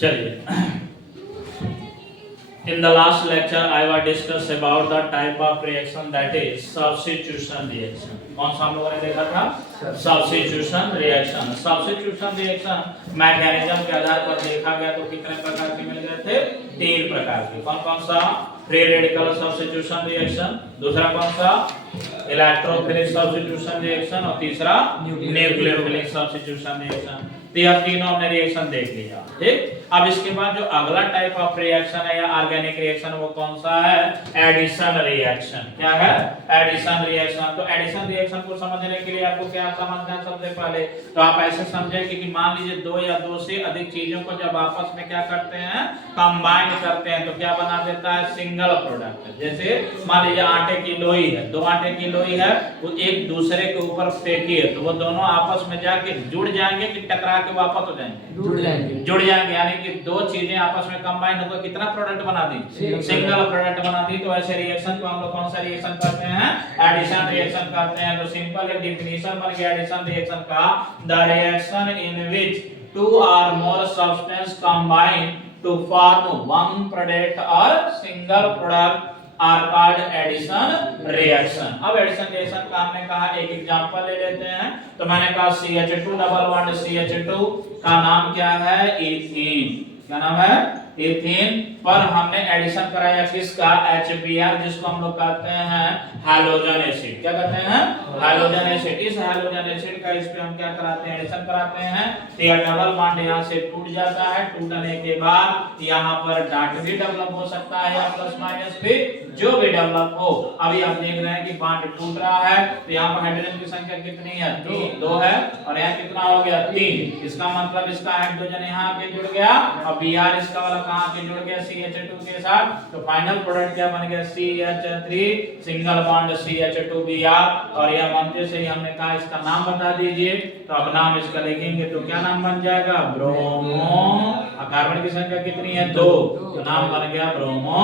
चलिए, in the last lecture I was discuss about the type of reaction that is substitution reaction. कौन सा हम लोगों ने देखा था? Substitution reaction. Substitution reaction mechanism के आधार पर देखा गया तो कितने प्रकार के मिल गए थे? 3 प्रकार के। कौन कौन सा? फ्री रेडिकल सब्स्टिट्यूशन रिएक्शन, दूसरा कौन सा? इलेक्ट्रोफिलिक सब्स्टिट्यूशन रिएक्शन, और तीसरा न्यूक्लियोफिलिक सब्स्टिट्यूशन रिएक्शन। तो यह तीनों हमने रिएक्शन देख लिया, ठीक। अब इसके बाद जो अगला टाइप ऑफ रिएक्शन है या ऑर्गेनिक रिएक्शन वो कौन सा है? Addition reaction. क्या है? Addition reaction. तो एडिशन रिएक्शन को समझने के लिए आपको क्या समझना है? सबसे पहले तो आप ऐसे समझें कि मान लीजिए 2 या 2 से अधिक चीजों को जब आपस में क्या करते हैं? कंबाइन करते हैं तो क्या बना देता है? Single product. जैसे मान लीजिए आटे की लोई है, 2 आटे की लोई है, वो एक दूसरे के ऊपर फेंकी है तो वो दोनों आपस में जाके जुड़ जाएंगे कि टकरा के वापस हो जाएंगे? जुड़ जाएंगे, यानी कि 2 चीजें आपस में कंबाइन होकर कितना प्रोडक्ट बना दी? सिंगल प्रोडक्ट बना दी। तो ऐसे रिएक्शन को हम लोग कौन सा रिएक्शन कहते हैं? एडिशन रिएक्शन कहते हैं। तो सिंपल एक डिफिनेशन बन गया एडिशन रिएक्शन का, the reaction in which 2 or more substance combine to form one product or single product are called addition reaction. अब एडिशन रिएक्शन का हमने कहा एक एग्जांपल ले लेते हैं। तो मैंने कहा CH2 डबल बॉन्ड CH2 का नाम क्या है? इथीन। क्या नाम है? इथीन। पर हमने एडिशन कराया किसका? HBr, जिसको हम लोग कहते हैं हैलोजन एसिड। क्या कहते हैं? Halogen acid. इस हैलोजन एसिड का इस पे हम क्या कराते हैं? एडिशन कराते हैं। तो यह डबल बॉन्ड यहाँ से टूट जाता है। टूटने के बाद यहाँ पर डॉट भी डेवलप हो सकता है या प्लस माइनस भी, जो भी डेवलप हो। अभी आप देख रहे हैं कि बॉन्ड टूट रहा है तो यहाँ पर हाइड्रोजन की संख्या कितनी है? 2 है, और यहाँ कितना हो गया? 3। इसका मतलब इसका हाइड्रोजन यहाँ पे जुड़ गया और Br इसका वाला कहाँ पे जुड़ गया? CH2 के साथ। तो फाइनल प्रोडक्ट क्या बन गया? CH3 single bond CH2Br। और यह बनते से ही हमने कहा इसका नाम बता दीजिए। तो अब नाम इसका लिखेंगे तो क्या नाम बन जाएगा? ब्रोमो। कार्बन की संख्या कितनी है? 2। तो नाम बन गया ब्रोमो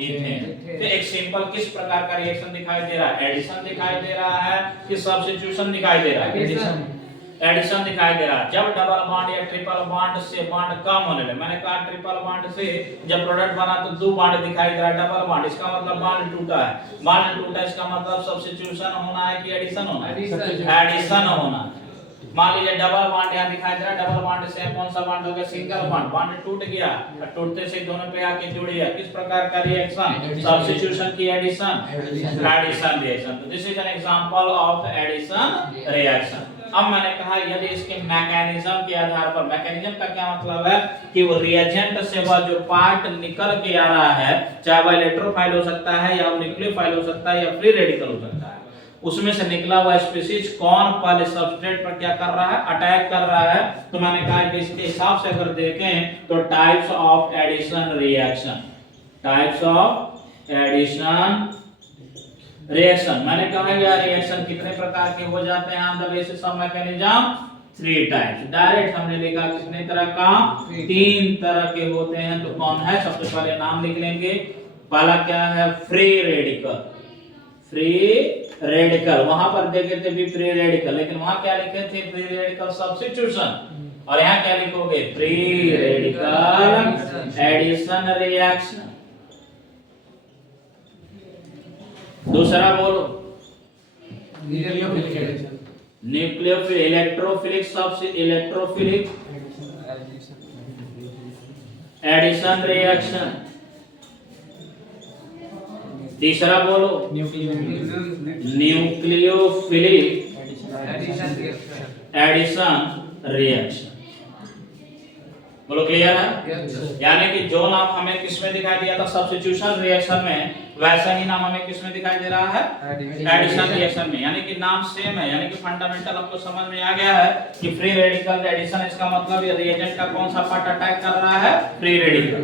इथेन। तो एक सिंपल किस प्रकार का रिएक्शन दिखाई दे रहा है? एडिशन दिखाई दे रहा है कि सब्स्टिट्यूशन दिखाई दे रहा है? एडिशन दिखाई दे रहा है। जब डबल बॉन्ड या ट्रिपल बॉन्ड से बॉन्ड कम होने लगे, मैंने कहा ट्रिपल बॉन्ड से जब प्रोडक्ट बना तो 2 बॉन्ड दिखाई दे रहा है। डबल बॉन्ड इसका मतलब बॉन्ड टूटा है। बॉन्ड टूटा इसका मतलब सब्स्टिट्यूशन होना है कि एडिशन होना है? एडिशन होना। मान लीजिए डबल बॉन्ड यहाँ दिखाई दे रहा है, डबल बॉन्ड से कौन सा बॉन्ड हो गया? Single bond. बॉन्ड टूट गया और टूटते से दोनों पे आके जुड़ गया। किस प्रकार का रिएक्शन? सब्स्टिट्यूशन की एडिशन, एडिशन रिएक्शन। तो this is an example of addition reaction. अब मैंने कहा यदि इसके मैकेनिज्म के आधार पर, मैकेनिज्म का क्या मतलब है कि वो रिएजेंट से वह जो पार्ट निकल के आ रहा है, चाहे वह इलेक्ट्रोफाइल हो सकता है या न्यूक्लियोफाइल हो सकता है या फ्री रेडिकल हो सकता है, उसमें से निकला हुआ स्पीशीज कौन पहले सबस्ट्रेट पर क्या कर रहा है? अटैक कर रहा है। तो मैंने कहा कि इसके हिसाब से अगर देखें तो types of addition reaction, types of addition reaction, मैंने कहा यह रिएक्शन कितने प्रकार के हो जाते हैं? On the basis of mechanism 3 types. Direct हमने लिखा कितने तरह का? 3 तरह के होते हैं। तो कौन है? सबसे पहले नाम लिख लेंगे। पहला क्या है? Free radical. फ्री रेडिकल, वहां पर देखे थे भी फ्री रेडिकल, लेकिन वहां क्या लिखे थे? Free radical substitution. और यहाँ क्या लिखोगे? Free radical addition reaction. दूसरा बोलो। Nucleophilic electrophilic electrophilic addition reaction. तीसरा बोलो न्यूक्लियोफिलिक एडिशन रिएक्शन। बोलो क्लियर है? यानी कि जो नाम हमें किसमें दिखाई दिया था? सब्स्टिट्यूशन रिएक्शन में, वैसा ही नाम हमें किसमें दिखाई दे रहा है? एडिशन रिएक्शन में। यानी कि नाम सेम है, यानी कि फंडामेंटल आपको समझ में आ गया है कि फ्री रेडिकल एडिशन, इसका मतलब ये रिएजेंट का कौन सा पार्ट अटैक कर रहा है? Free radical.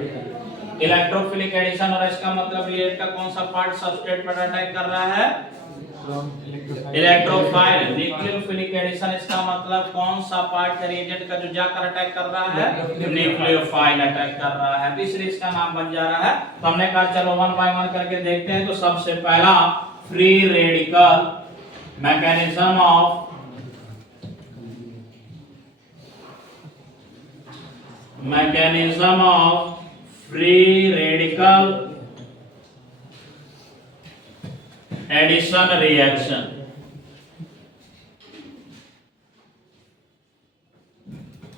इलेक्ट्रोफिलिक एडिशन, और इसका मतलब रिएजेंट का कौन सा पार्ट सबस्ट्रेट पर अटैक कर रहा है? इलेक्ट्रोफाइल। न्यूक्लियोफिलिक एडिशन, इसका मतलब कौन सा पार्ट रिएजेंट का जो जाकर अटैक कर रहा है? न्यूक्लियोफाइल अटैक कर रहा है। इसलिए इसका नाम बन जा रहा है। तो हमने कहा चलो 1 बाय 1 करके देखते हैं। तो सबसे पहला free radical mechanism of mechanism of free radical addition reaction.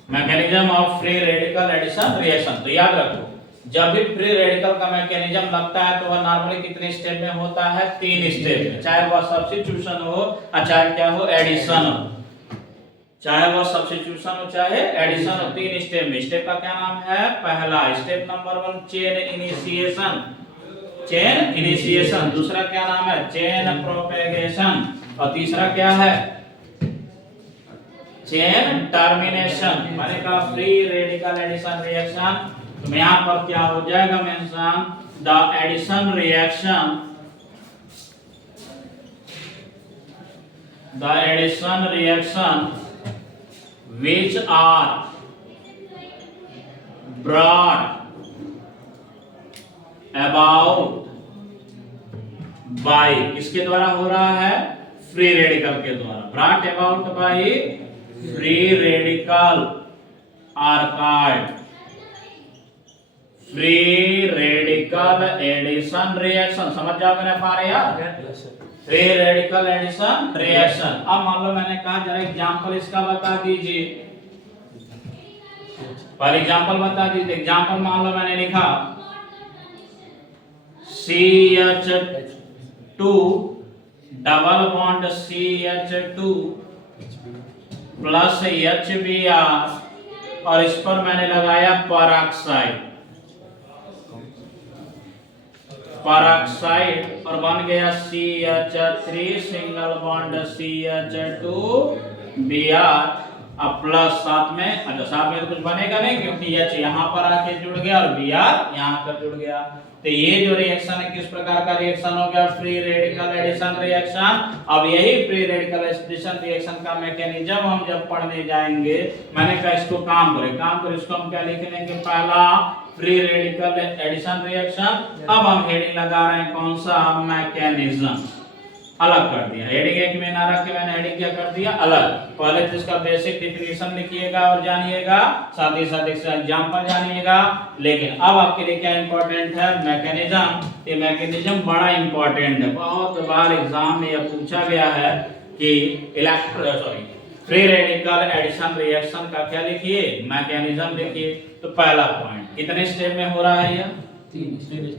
Mechanism of free radical addition reaction. तो याद रखो, जब भी फ्री रेडिकल का मैकेनिज्म लगता है तो वह नॉर्मली कितने स्टेप में होता है? 3 स्टेप में, चाहे वह सब्स्टिट्यूशन हो और चाहे क्या हो, एडिशन हो। चाहे वह सब्स्टिट्यूशन हो चाहे एडिशन हो, 3 स्टेप में। स्टेप का क्या नाम है? पहला step number 1 chain initiation, chain initiation. दूसरा क्या नाम है? Chain propagation. और तीसरा क्या है? Chain termination. मैंने कहा फ्री रेडिकल एडिशन रिएक्शन, तो यहां पर क्या हो जाएगा mention? The addition reaction, the addition reaction which are brought about by, किसके द्वारा हो रहा है? फ्री रेडिकल के द्वारा। brought about by free radical आर्काइड, फ्री रेडिकल एडिशन रिएक्शन। समझ जाओगे ना फारे यार? Free radical addition reaction. अब मान लो मैंने कहा जरा एग्जांपल इसका बता दीजिए, पर एग्जांपल बता दीजिए। एग्जांपल मान लो मैंने लिखा CH2 double bond CH2 plus HBr और इस पर मैंने लगाया पेरोक्साइड, पेरोक्साइड और बन गया CH3 single bond CH2 Br अब प्लस साथ में, अच्छा साथ में तो कुछ बनेगा नहीं क्योंकि H यहाँ पर आके जुड़ गया और Br यहाँ पर जुड़ गया। तो ये जो रिएक्शन है किस प्रकार का रिएक्शन हो गया? Free radical addition reaction. अब यही फ्री रेडिकल एडिशन रिएक्शन का मैकेनिज्म हम जब पढ़ने जाएंगे, मैंने कहा इसको काम करे इसको हम क्या लिख लेंगे? पहला फ्री रेडिकल एडिशन रिएक्शन। अब हम हेडिंग लगा रहे हैं कौन सा? मैकेनिज्म। अलग कर दिया, हेडिंग एक में ना रख के मैंने हेडिंग क्या कर दिया? अलग। पहले तो इसका बेसिक डेफिनेशन लिखिएगा और जानिएगा, साथ ही साथ इसका एग्जांपल जानिएगा। लेकिन अब आपके लिए क्या इंपॉर्टेंट है? मैकेनिज्म। ये मैकेनिज्म बड़ा इंपॉर्टेंट है, बहुत बार एग्जाम में यह पूछा गया है कि फ्री रेडिकल एडिशन रिएक्शन का क्या लिखिए? मैकेनिज्म लिखिए। तो पहला पॉइंट कितने स्टेप में हो रहा है? यह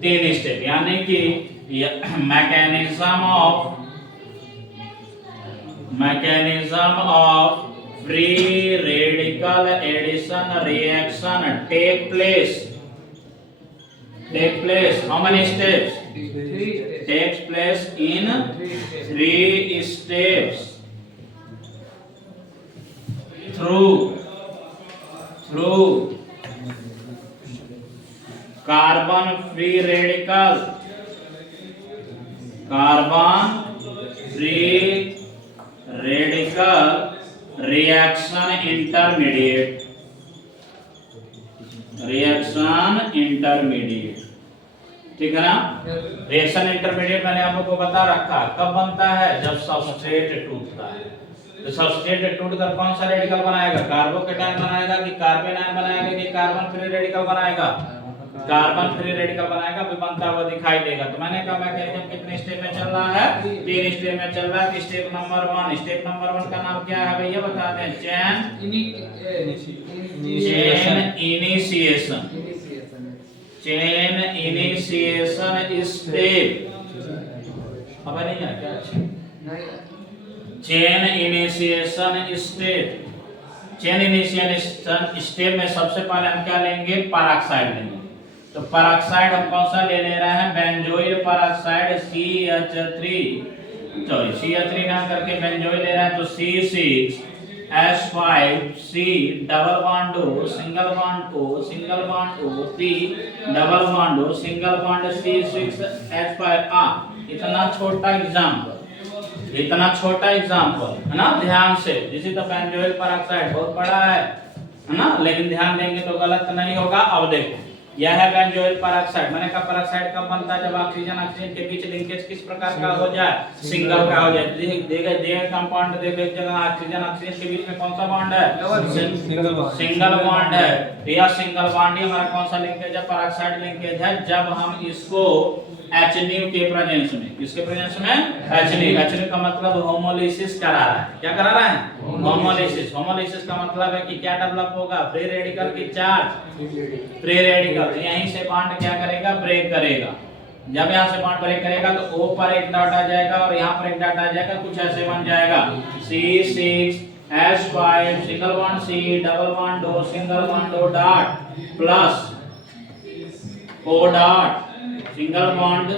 3 स्टेप, यानी कि mechanism of free radical addition reaction take place how many steps? 3 takes place in 3 steps through carbon free radical, carbon free radical reaction intermediate, ठीक है ना? रिएक्शन इंटरमीडिएट मैंने आप लोगों को बता रखा कब बनता है? जब सबस्ट्रेट टूटता है। तो सबस्ट्रेट टूटकर कौन सा रेडिकल बनाएगा? कार्बोकेटायन बनाएगा कि कार्बेनायन बनाएगा कि कार्बन फ्री रेडिकल बनाएगा? कार्बन फ्री रेडिकल बनाएगा, भी बनता हुआ दिखाई देगा। तो मैंने कहा मैकेनिज्म कितने स्टेप में चल रहा है? 3 स्टेप में चल रहा है। स्टेप नंबर 1, स्टेप नंबर 1 का नाम क्या है भैया बता दें? Chain initiation, chain initiation step. अब नहीं है क्या? Chain initiation step. Chain initiation step में सबसे पहले हम क्या लेंगे? पेरोक्साइड लेंगे। तो पेरोक्साइड हम कौन सा ले रहे हैं? बेंजोइल पेरोक्साइड CH3 ना करके बेंजोइल ले रहे हैं। तो C6H5C double bond O single bond O single bond O P double bond O single bond C6H5 इतना छोटा एग्जांपल है ना? ध्यान से, जिसे तो बेंजोइल पेरोक्साइड बहुत बड़ा है ना, लेकिन ध्यान देंगे तो गलत नहीं होगा। अब देखो यह है बेंजोइल पेरोक्साइड। मैंने कहा पेरोक्साइड कब बनता है, जब ऑक्सीजन ऑक्सीजन के बीच लिंकेज किस प्रकार का हो जाए, सिंगल का हो जाए। देखिए कंपाउंड देखो, एक जगह ऑक्सीजन ऑक्सीजन के बीच में कौन सा बॉन्ड है, सिंगल बॉन्ड है। यह सिंगल बॉन्ड ही हमारा कौन सा लिंकेज है, पेरोक्साइड लिंकेज है। जब हम इसको HNO के प्रेजेंस में, किसके प्रेजेंस में, HNO का मतलब होमोलिसिस करा रहा है। क्या करा रहा है, होमोलिसिस। होमोलिसिस का मतलब है कि क्या डेवलप होगा, फ्री रेडिकल की चार्ज, फ्री रेडिकल यहीं से बॉन्ड क्या करेगा, ब्रेक करेगा। जब यहाँ से बॉन्ड ब्रेक करेगा तो O पर एक डॉट आ जाएगा और यहाँ पर एक डॉट आ जाएगा, कुछ ऐसे बन जाएगा C6H5 single bond C double bond O single bond O dot plus O dot single bond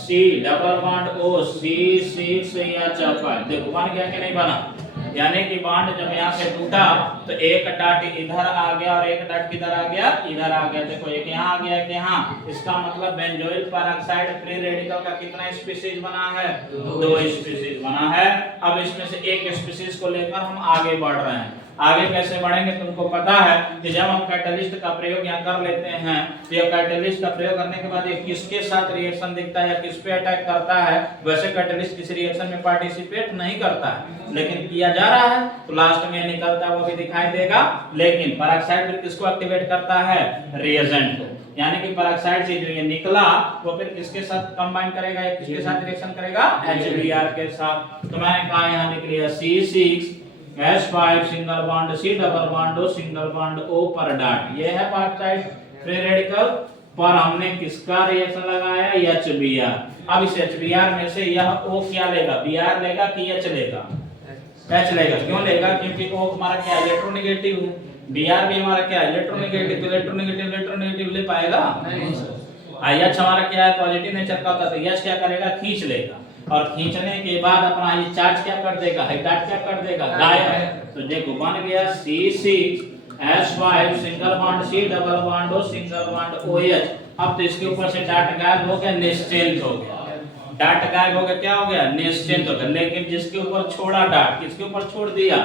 C double bond O C6H5। देखो बन गया कि नहीं बना, यानी कि बॉन्ड जब यहाँ से टूटा तो एक डॉट इधर आ गया और एक डॉट किधर आ गया, इधर आ गया। देखो एक यहाँ आ गया, एक यहाँ। इसका मतलब बेंजोइल पेरोक्साइड फ्री रेडिकल का कितना स्पीशीज बना है, 2 स्पीशीज बना है। अब इसमें से एक स्पीशीज को लेकर हम आगे बढ़ रहे हैं। आगे कैसे बढ़ेंगे, तुमको पता है कि जब हम कैटलिस्ट का प्रयोग यहाँ कर लेते हैं तो ये कैटलिस्ट का प्रयोग करने के बाद ये किसके साथ रिएक्शन दिखता है या किस पे अटैक करता है। वैसे कैटलिस्ट किसी रिएक्शन में पार्टिसिपेट नहीं करता है, लेकिन किया जा रहा है तो लास्ट में निकलता है वो भी दिखाई देगा। लेकिन पेरोक्साइड फिर किसको एक्टिवेट करता है, रिएजेंट को। यानी कि पेरोक्साइड से जो ये निकला वो फिर किसके साथ कंबाइन करेगा या किसके साथ रिएक्शन करेगा, HBr के साथ। तो मैंने कहा यहाँ लिख लिया C6H5 single bond C double bond O single bond O पर डॉट। ये है पेरोक्साइड फ्री रेडिकल पर हमने किसका रिएक्शन लगाया, HBr। अब इस HBr में से यह O क्या लेगा, Br लेगा कि H लेगा, H लेगा। क्यों लेगा, क्योंकि O हमारा क्या इलेक्ट्रोनेगेटिव है, Br भी हमारा क्या इलेक्ट्रोनेगेटिव। तो इलेक्ट्रोनेगेटिव ले पाएगा नहीं। H हमारा क्या है, पॉजिटिव नेचर का होता है, तो H क्या करेगा, खींच लेगा। और खींचने के बाद अपना ये चार्ज क्या कर देगा, हाइड्राइड क्या कर देगा, गायब। तो देखो बन गया C6H5 single bond C double bond O single bond OH। अब तो इसके ऊपर से डॉट गायब हो गया, निश्चिंत हो गया। डॉट गायब हो गया, क्या हो गया, निश्चिंत हो गया। लेकिन जिसके ऊपर छोड़ा डॉट, किसके ऊपर छोड़ दिया,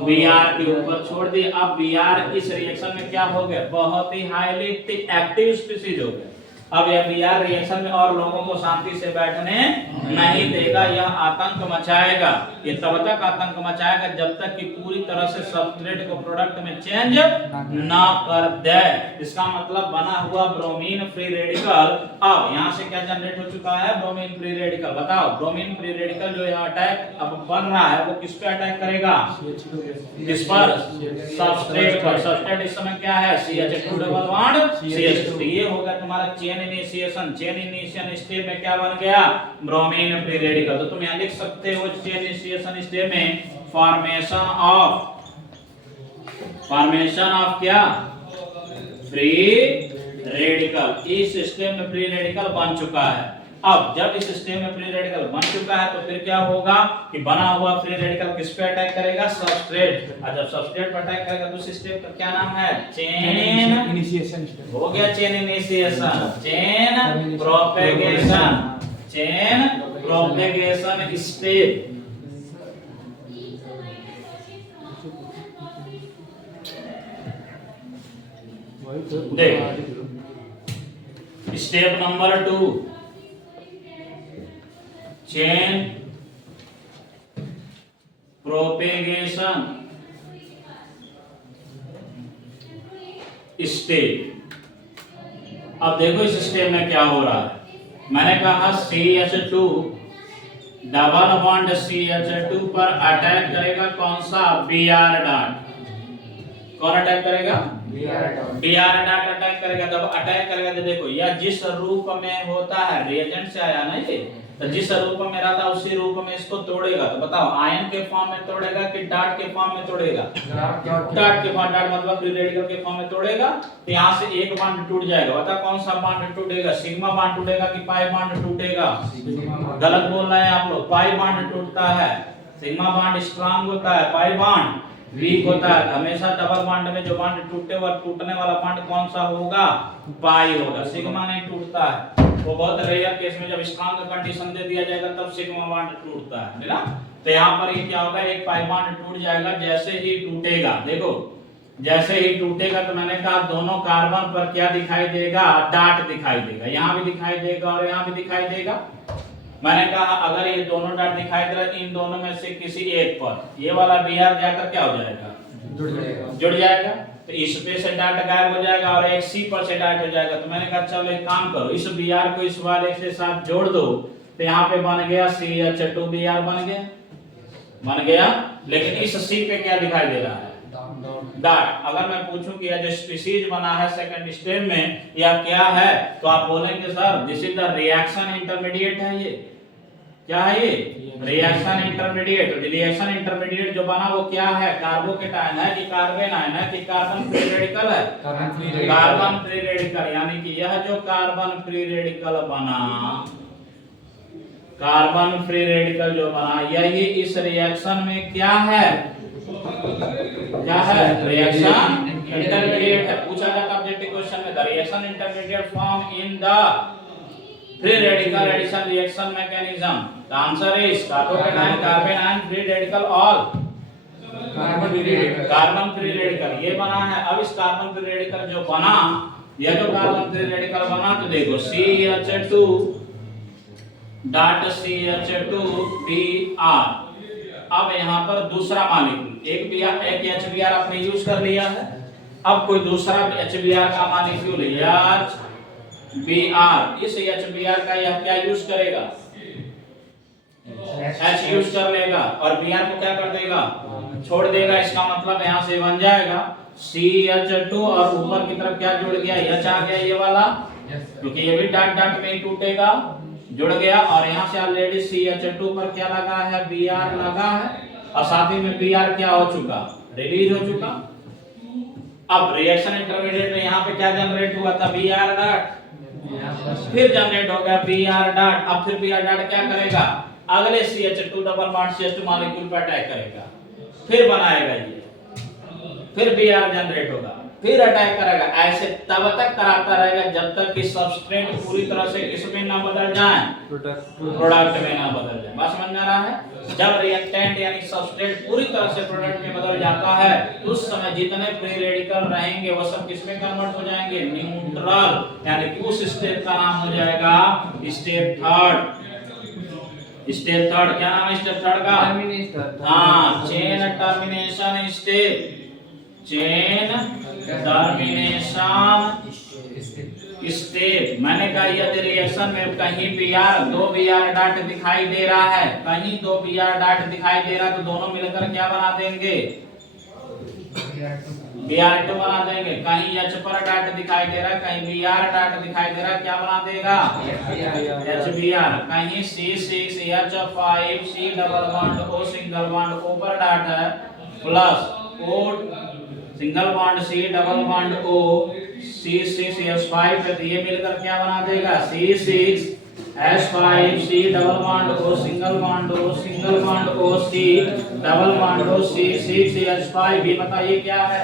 Br के ऊपर छोड़ दिया। अब Br इस रिएक्शन में क्या हो गया, बहुत ही हाईली एक्टिव स्पीशीज हो गया। अब यह Br रिएक्शन में और लोगों को शांति से बैठने नहीं देगा, यह आतंक मचाएगा। ये तब तक आतंक मचाएगा जब तक कि पूरी तरह से सबस्ट्रेट को प्रोडक्ट में चेंज ना कर दे। इसका मतलब बना हुआ ब्रोमीन फ्री रेडिकल अब यहाँ से क्या जनरेट हो चुका है, ब्रोमीन फ्री रेडिकल। बताओ ब्रोमीन फ्री रेडिकल जो यहाँ अटैक अब बन रहा है वो किस पे अटैक करेगा, किस पर, सबस्ट्रेट पर। सबस्ट्रेट इस समय क्या है, CH2 डबल बॉन्ड CH2। ये होगा तुम्हारा chain initiation. Chain initiation step में क्या बन गया, ब्रोमीन फ्री रेडिकल। तो तुम यहाँ लिख सकते हो चेन इनिशिएशन स्टेप में फॉर्मेशन ऑफ क्या, फ्री रेडिकल। इस सिस्टम में फ्री रेडिकल बन चुका है। अब जब इस सिस्टम में फ्री रेडिकल बन चुका है तो फिर क्या होगा कि बना हुआ फ्री रेडिकल किस पे अटैक करेगा, सबस्ट्रेट। और जब सबस्ट्रेट पर अटैक करेगा तो सिस्टम का क्या नाम है, चेन इनिशिएशन। हो गया chain initiation, chain propagation, chain propagation step. देख step number 2, chain propagation step. अब देखो इस स्टेप में क्या हो रहा है। मैंने कहा CH2 डबल बॉन्ड CH2 पर अटैक करेगा कौन सा, Br डॉट। कौन अटैक करेगा, Br डॉट अटैक करेगा। जब अटैक करेगा तो देखो यह जिस रूप में होता है, रिएजेंट से आया ना ये, तो जिस रूप में रहता है उसी रूप में इसको तोड़ेगा। तो बताओ आयन के फॉर्म में तोड़ेगा कि डॉट के फॉर्म में तोड़ेगा, डॉट के फॉर्म, डॉट मतलब फ्री रेडिकल के फॉर्म में तोड़ेगा। तो यहाँ से एक बॉन्ड टूट जाएगा। बता कौन सा बॉन्ड टूटेगा, सिग्मा बॉन्ड टूटेगा कि पाई बॉन्ड टूटेगा। गलत बोल रहे हैं आप लोग, पाई बॉन्ड टूटता है। सिग्मा बॉन्ड स्ट्रांग होता है, पाई बॉन्ड वीक होता है। हमेशा डबल बॉन्ड में जो बॉन्ड टूटे और टूटने वाला बॉन्ड कौन सा होगा, पाई होगा। सिग्मा नहीं टूटता है, वो बहुत रेयर केस में जब स्ट्रांग कंडीशन दे दिया जाएगा तब सिग्मा बॉन्ड टूटता है ना। तो यहाँ पर ये क्या होगा, एक पाई बॉन्ड टूट जाएगा। जैसे ही टूटेगा, देखो जैसे ही टूटेगा तो मैंने कहा दोनों कार्बन पर क्या दिखाई देगा, डाट दिखाई देगा, यहाँ भी दिखाई देगा और यहाँ भी दिखाई देगा। मैंने कहा अगर ये दोनों डाट दिखाई दे रहा इन दोनों में से किसी एक पर ये वाला Br जाकर क्या हो जाएगा, जुड़ जाएगा। तो इस पे से डाट गायब हो जाएगा और एक C पर से डाट हो जाएगा। तो मैंने कहा चलो एक काम करो, इस Br को इस वाले के साथ जोड़ दो, तो यहाँ पे बन गया CH2Br बन गया। लेकिन इस C पे क्या दिखाई दे रहा है, डाट। अगर मैं पूछूं कि यह जो स्पीशीज बना है सेकंड स्टेप में यह क्या है, तो आप बोलेंगे sir this is the reaction intermediate है। ये क्या है, ये रिएक्शन इंटरमीडिएट। रिएक्शन इंटरमीडिएट जो बना वो क्या है, कार्बोकेटायन है कि कार्बन आयन है कि कार्बन फ्री रेडिकल है, कार्बन फ्री रेडिकल। यानी कि यह जो कार्बन फ्री रेडिकल बना, कार्बन फ्री रेडिकल जो बना यही इस रिएक्शन में क्या है, क्या है, रिएक्शन इंटरमीडिएट है। पूछा जाता है ऑब्जेक्टिव क्वेश्चन में, the reaction intermediate form in the free radical addition reaction mechanism. The answer is carbocation, carbanion, free radical, all carbon free radical ये बना है। अब इस कार्बन फ्री रेडिकल जो बना, यह जो कार्बन फ्री रेडिकल बना तो देखो CH2 डॉट CH2Br। अब यहाँ पर दूसरा मॉलिक्यूल एक HBr आपने यूज कर लिया है, अब कोई दूसरा HBr का मॉलिक्यूल HBr, इस HBr का यह क्या यूज करेगा, H यूज कर लेगा और Br को क्या कर देगा, छोड़ देगा। इसका मतलब यहाँ से बन जाएगा CH2 और ऊपर की तरफ क्या जुड़ गया, H आ गया ये वाला, क्योंकि ये भी डाट डाट में ही टूटेगा, जुड़ गया। और यहाँ से ऑलरेडी CH2 पर क्या लगा है, Br लगा है और साथ ही में Br क्या हो चुका, रिलीज हो चुका। अब रिएक्शन इंटरमीडिएट में यहाँ पे क्या जनरेट हुआ था, Br डॉट, फिर जनरेट हो गया Br डॉट। अब फिर Br डॉट क्या करेगा, अगले CH2 double bond CH2 molecule पर अटैक करेगा, फिर बनाएगा ये, फिर Br जनरेट होगा, फिर अटैक करेगा। ऐसे तब तक कराता रहेगा जब तक कि सबस्ट्रेट पूरी तरह से किसमें ना बदल जाए, प्रोडक्ट में ना बदल जाए। बात समझ में आ रहा है। जब रिएक्टेंट यानी सबस्ट्रेट पूरी तरह से प्रोडक्ट में बदल जाता है तो उस समय जितने फ्री रेडिकल रहेंगे वो सब किसमें कन्वर्ट हो जाएंगे, न्यूट्रल। यानी कि उस स्टेप का नाम हो जाएगा स्टेप थर्ड। स्टेप थर्ड क्या नाम है स्टेप थर्ड का, हाँ, chain termination step, chain termination step. मैंने कहा यदि रिएक्शन में कहीं दो Br डॉट दिखाई दे रहा है, कहीं दो Br डॉट दिखाई दे रहा है तो दोनों मिलकर क्या बना देंगे, Br2 बना देंगे। कहीं H पर डॉट दिखाई दे रहा है, कहीं Br डॉट दिखाई दे रहा है, क्या बना देगा, HBr। कहीं C6H5 C double bond O single bond O पर डॉट है, plus O single bond C double bond O C6H5 पे, तो ये मिलकर क्या बना देगा, C6H5 C double bond O single bond O single bond O C double bond O C6H5। ये बताइए क्या है,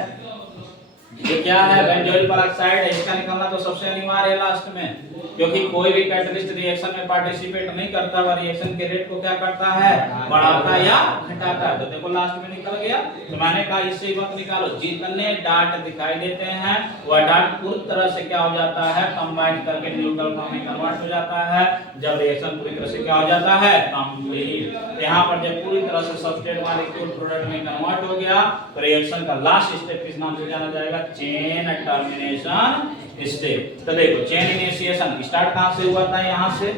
ये क्या है, बेंजोइल पेरोक्साइड है। इसका निकलना तो सबसे अनिवार्य है लास्ट में, क्योंकि कोई भी कैटलिस्ट रिएक्शन में पार्टिसिपेट नहीं करता, वह रिएक्शन के रेट को क्या करता है, बढ़ाता या घटाता है। तो देखो लास्ट में निकल गया। तो मैंने कहा इससे मत निकालो, जितने डाट दिखाई देते हैं वह डाट पूरी तरह से क्या हो जाता है, कंबाइन करके न्यूट्रल फॉर्म में कन्वर्ट हो जाता है जब रिएक्शन पूरी तरह से क्या हो जाता है, कंप्लीट। यहाँ पर जब पूरी तरह से सबस्ट्रेट मॉलिक्यूल प्रोडक्ट में कन्वर्ट हो गया तो रिएक्शन का लास्ट स्टेप किस नाम से जाना जाएगा, चेन टर्मिनेशन स्टेप। तो देखो चेन इनिशिएशन स्टार्ट कहां से हुआ था, यहां से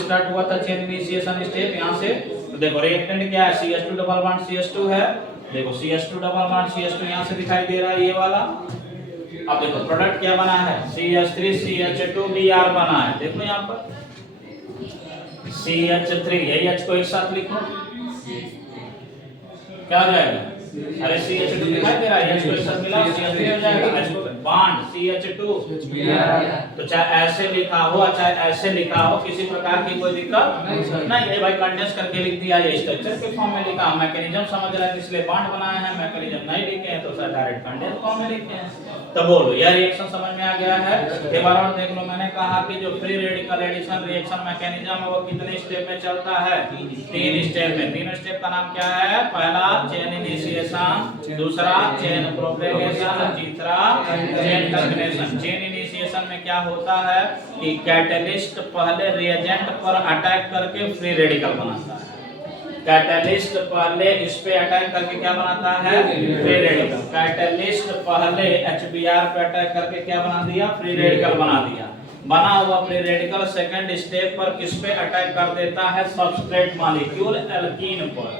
स्टार्ट हुआ था चेन इनिशिएशन स्टेप, यहां से। तो देखो रिएक्टेंट क्या है, CH2 डबल बॉन्ड CH2 है, देखो CH2 डबल बॉन्ड CH2 यहां से दिखाई दे रहा है ये वाला। अब देखो प्रोडक्ट क्या बना है, CH3CH2Br बना है। देखो यहां पर CH3, यही H को एक साथ लिखो, क्या हो जाएगा, अरे CH2 दिखाई दे रहा है, H को एक साथ मिला CH3 हो जाएगा, H को बॉन्ड CH2। तो चाहे ऐसे लिखा हो चाहे ऐसे लिखा हो, किसी प्रकार की कोई दिक्कत नहीं है भाई। कंडेंस करके लिख दिया, ये स्ट्रक्चर के फॉर्म में लिखा, मैकेनिज्म समझ रहा है इसलिए बॉन्ड बनाया है, मैकेनिज्म नहीं लिखे हैं तो सर डायरेक्ट कंडेंस फॉर्म में लिखे हैं। तो बोलो यह रिएक्शन समझ में आ गया है। एक बार और देख लो, मैंने कहा कि जो free radical addition reaction mechanism है वो कितने स्टेप में चलता है, 3 स्टेप में। 3 स्टेप का नाम क्या है, पहला चेन इनिशिएशन इनिशिएशन, दूसरा चेन प्रोपेगेशन, तीसरा चेन टर्मिनेशन। चेन इनिशिएशन में क्या होता है कि कैटलिस्ट पहले रिएजेंट पर अटैक करके फ्री रेडिकल बनाता है। कैटलिस्ट पहले इस पे अटैक करके क्या बनाता है, फ्री रेडिकल। कैटलिस्ट पहले HBr पे अटैक करके क्या बना दिया, फ्री रेडिकल बना दिया। बना हुआ फ्री रेडिकल सेकंड स्टेप पर किस पे अटैक कर देता है, सबस्ट्रेट मॉलिक्यूल एल्कीन पर।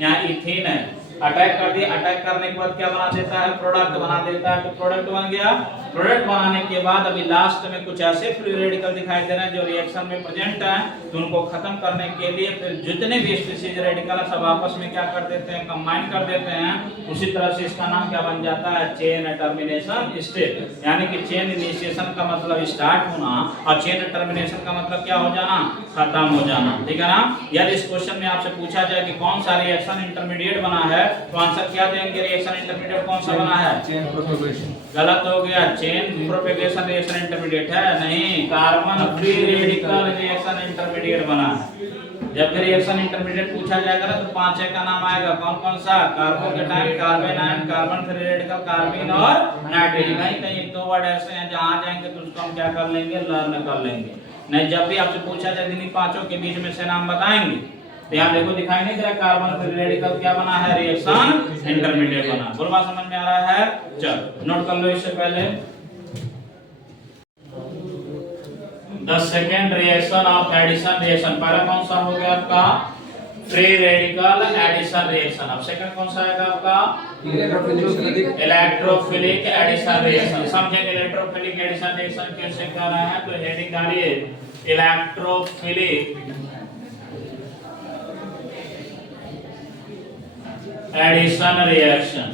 यहाँ इथीन है, अटैक कर दिया। अटैक करने के बाद क्या बना देता है, प्रोडक्ट बना देता है। तो प्रोडक्ट बन गया। प्रोडक्ट बनाने के बाद अभी लास्ट में कुछ ऐसे फ्री रेडिकल दिखाई दे रहे हैं जो रिएक्शन में प्रेजेंट है, तो उनको खत्म करने के लिए फिर जितने भी स्पीशीज रेडिकल है सब आपस में क्या कर देते हैं, कंबाइन कर देते हैं। उसी तरह से इसका नाम क्या बन जाता है, चेन टर्मिनेशन स्टेप। यानी कि चेन इनिशिएशन का मतलब स्टार्ट होना और चेन टर्मिनेशन का मतलब क्या हो जाना, खत्म हो जाना। ठीक है ना। यदि इस क्वेश्चन में आपसे पूछा जाए कि कौन सा रिएक्शन इंटरमीडिएट बना है, तो आंसर क्या देंगे, रिएक्शन इंटरमीडिएट कौन सा बना है, चेन प्रोपेगेशन। गलत हो गया। चेन प्रोपेगेशन रिएक्शन इंटरमीडिएट है नहीं, carbon free radical reaction intermediate बना है। जब भी रिएक्शन इंटरमीडिएट पूछा जाएगा ना तो 5 का नाम आएगा, कौन कौन सा, carbocation, कार्बेनाइन, carbon free radical, carbene और नाइट्रोजन। कहीं कहीं एक दो वर्ड ऐसे हैं जहां जाएंगे तो उसको हम क्या कर लेंगे, लर्न कर लेंगे। नहीं, जब भी आपसे पूछा जाए इन्हीं पांचों के बीच में से नाम बताएंगे। तो यहाँ देखो दिखाई नहीं दे रहा, कार्बन फ्री रेडिकल क्या बना है, रिएक्शन इंटरमीडिएट बना। बोल बात समझ में आ रहा है। चल नोट कर लो इससे पहले। The second reaction of addition reaction, पहला कौन सा हो गया आपका, फ्री रेडिकल एडिशन रिएक्शन। अब सेकंड कौन सा आएगा आपका, इलेक्ट्रोफिलिक एडिशन रिएक्शन। समझेंगे इलेक्ट्रोफिलिक एडिशन रिएक्शन कैसे कर रहे हैं, तो हेडिंग डालिए electrophilic addition reaction.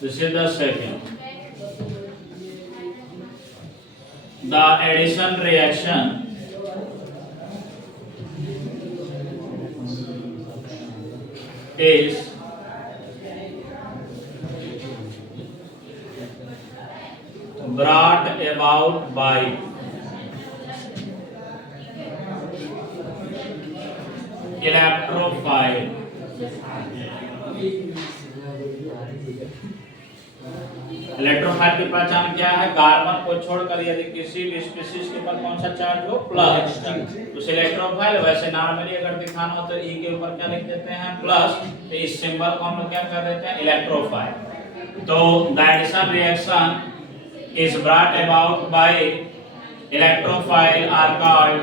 This is the second. The addition reaction is brought about by electrophile electrophile की पहचान क्या है, कार्बन को छोड़कर यदि किसी भी स्पीशीज के ऊपर कौन सा चार्ज हो, प्लस, तो इलेक्ट्रोफाइल। वैसे नॉर्मली अगर दिखाना हो तो ई के ऊपर क्या लिख देते हैं, प्लस। तो इस सिंबल को हम लोग क्या कर देते हैं, इलेक्ट्रोफाइल। तो the addition reaction is brought about by electrophile are called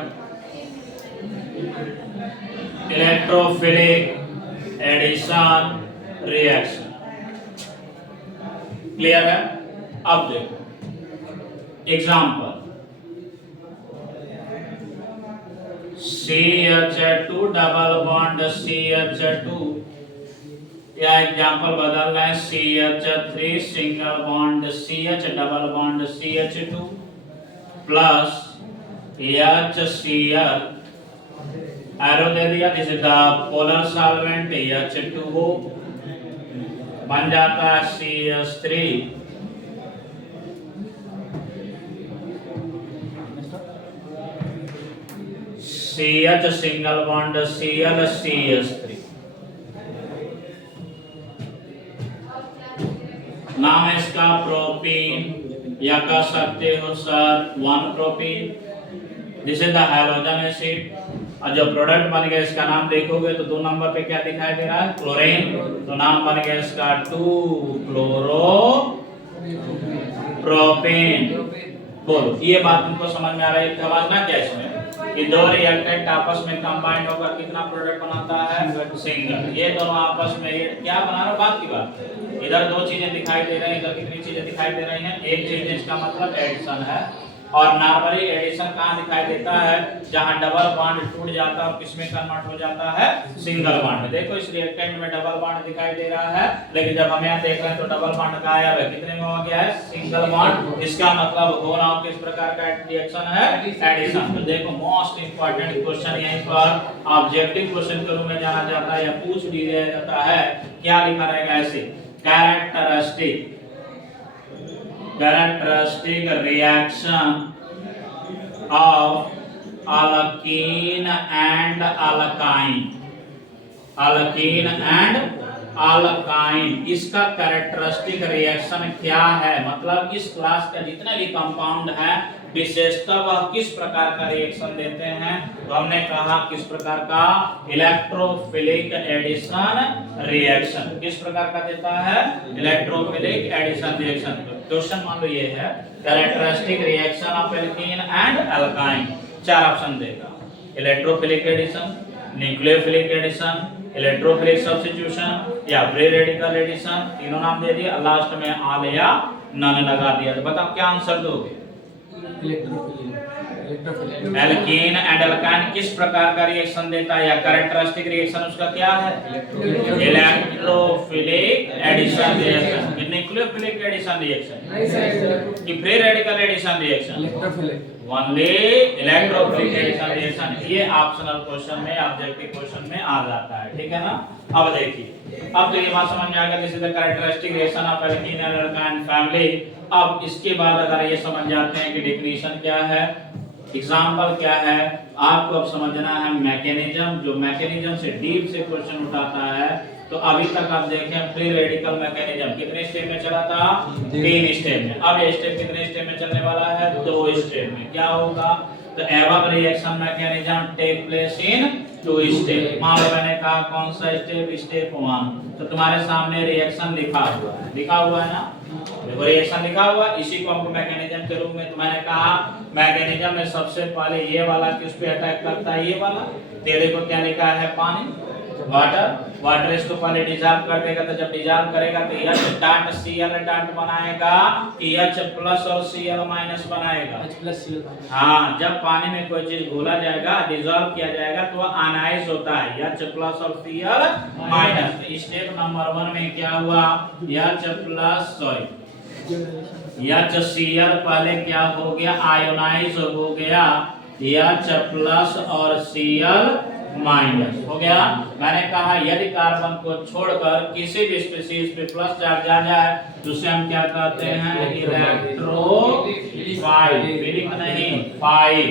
electrophilic addition reaction. Clear है। अब देखो example, CH2 double bond CH2, या एग्जांपल बदल रहे हैं, CH3 single bond CH double bond CH2 plus HCl, arrow दे दिया, this is the polar solvent H2O, बन जाता है CH3 CH single bond Cl CH3। नाम है इसका प्रोपीन, या कह सकते हो sir 1 propene. This is the halogen acid. और जो प्रोडक्ट बन गया इसका नाम देखोगे तो 2 नंबर पे क्या दिखाई दे रहा है, क्लोरीन। तो नाम बन गया इसका 2 क्लोरो प्रोपेन। बोलो ये बात तुमको समझ में आ रहा है, समझना क्या इसमें कि दो रिएक्टेंट आपस में कंबाइन होकर कितना प्रोडक्ट बनाता है, सिंगल। ये दोनों आपस में ये क्या बना रहा है, बात की बात। इधर 2 चीजें दिखाई दे रही हैं, इधर कितनी चीजें दिखाई दे रही हैं, एक चीज इसका मतलब एडिशन है। और नॉर्मली एडिशन कहाँ दिखाई देता है, जहां डबल बॉन्ड टूट जाता है और किसमें कन्वर्ट हो जाता है, सिंगल बॉन्ड में। देखो इस रिएक्टेंट में डबल बॉन्ड दिखाई दे रहा है, लेकिन जब हम यहाँ देख रहे हैं तो डबल बॉन्ड का आया है, कितने में हो गया है, सिंगल बॉन्ड। इसका मतलब हो रहा किस प्रकार का रिएक्शन है, एडिशन। तो देखो मोस्ट इंपॉर्टेंट क्वेश्चन यहीं पर ऑब्जेक्टिव क्वेश्चन के रूप में जाना जाता है या पूछ भी दिया जाता है। क्या लिखा रहेगा ऐसे, characteristic reaction of alkene and alkyne, alkene and alkyne, इसका कैरेक्टरिस्टिक रिएक्शन क्या है, मतलब इस क्लास का जितना भी कंपाउंड है विशेषता वह किस प्रकार का रिएक्शन देते हैं। तो हमने कहा किस प्रकार का, इलेक्ट्रोफिलिक एडिशन रिएक्शन, किस प्रकार का देता है, इलेक्ट्रोफिलिक एडिशन रिएक्शन। क्वेश्चन मान लो ये है, characteristic reaction of alkene and alkyne, चार ऑप्शन देगा, electrophilic addition, nucleophilic addition, electrophilic substitution या फ्री रेडिकल एडिशन, तीनों नाम दे दिए, लास्ट में ऑल या नन लगा दिया। तो बताओ क्या आंसर दोगे। एल्कीन एंड एल्काइन किस प्रकार का रिएक्शन देता है या कैरेक्टरिस्टिक रिएक्शन उसका क्या है, electrophilic addition reaction, nucleophilic addition reaction कि free radical addition reaction, only electrophilic addition reaction. ये ऑप्शनल क्वेश्चन में, ऑब्जेक्टिव क्वेश्चन में आ जाता है, ठीक है ना। अब देखिए, अब तो ये बात समझ में आ गया, this is the characteristic reaction of alkene and alkyne family. अब इसके बाद अगर ये समझ जाते हैं कि डेफिनेशन क्या है, एग्जांपल क्या है, आपको अब समझना है मैकेनिज्म, जो मैकेनिज्म से डीप से क्वेश्चन उठाता है। तो अभी तक आप देखें फ्री रेडिकल मैकेनिज्म कितने स्टेप में चला था, 3 स्टेप में। अब ये स्टेप कितने स्टेप में चलने वाला है, 2 स्टेप में। क्या होगा, तो above reaction mechanism take place in 2 step. मान लो मैंने कहा कौन सा स्टेप, स्टेप 1, तो तुम्हारे सामने रिएक्शन लिखा हुआ है, लिखा हुआ है ना, रिएक्शन लिखा हुआ, इसी को हमको मैकेनिज्म के रूप में, तो मैंने कहा मैकेनिज्म में सबसे पहले ये वाला किस पे अटैक करता है, ये वाला। तेरे को क्या लिखा है, पानी, वाटर, वाटर इसको पहले डिसॉल्व कर देगा, तो जब डिसॉल्व करेगा तो H डॉट Cl डॉट बनाएगा कि H प्लस और Cl माइनस बनाएगा, H प्लस Cl। हाँ, जब पानी में कोई चीज घोला जाएगा, डिसॉल्व किया जाएगा तो वह आयनाइज होता है, H प्लस और Cl माइनस। तो स्टेप नंबर 1 में क्या हुआ, H प्लस HCl पहले क्या हो गया, आयोनाइज हो गया, H प्लस और Cl माइनस हो गया। मैंने कहा यदि कार्बन को छोड़कर किसी भी स्पीशीज पे प्लस चार्ज आ जाए तो उसे हम क्या कहते हैं, इलेक्ट्रोफाइल, फिलिक नहीं, फाइल,